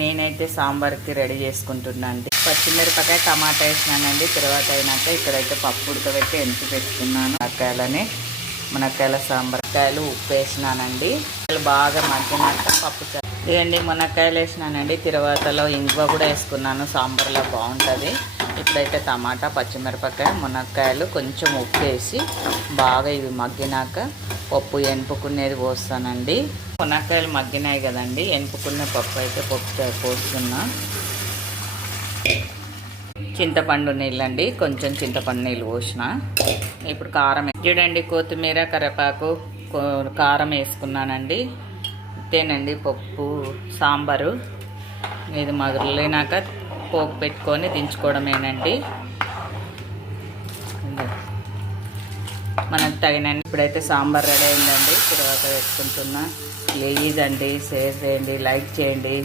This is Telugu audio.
నేనైతే సాంబార్కి రెడీ చేసుకుంటున్నా అండి. పచ్చిమిరపకాయ టమాటా వేసినానండి. తర్వాత అయినాక ఇక్కడైతే పప్పు ఉడకబెట్టి ఎంపి పెట్టుకున్నాను. మునక్కాయల సాంబార్కాయలు ఉప్పు వేసినానండి. బాగా మగ్గినాక పప్పు ఇదండి మునక్కాయలు వేసినానండి. తర్వాతలో ఇంగువ కూడా వేసుకున్నాను. సాంబార్లో బాగుంటుంది. ఇప్పుడైతే టమాటా పచ్చిమిరపకాయ మునక్కాయలు కొంచెం ఉప్పు వేసి బాగా ఇవి మగ్గినాక పప్పు ఎనుపుకునేది పోస్తానండి. మునక్కాయలు మగ్గినాయి కదండి, ఎనుపుకున్న పప్పు అయితే పోస్తున్నా. చింతపండు నీళ్ళండి, కొంచెం చింతపండు నీళ్ళు పోసిన. ఇప్పుడు కారం చూడండి, కొత్తిమీర కరివేపాకు కారం వేసుకున్నానండి. ఇంతేనండి పప్పు సాంబారు. ఇది మగిలినాక పోపు పెట్టుకొని దించుకోవడమేనండి. మనకు తగినండి. ఇప్పుడైతే సాంబార్ రెడీ అయిందండి. తర్వాత వేసుకుంటున్నా. ప్లీజ్ అండి షేర్ చేయండి, లైక్ చేయండి.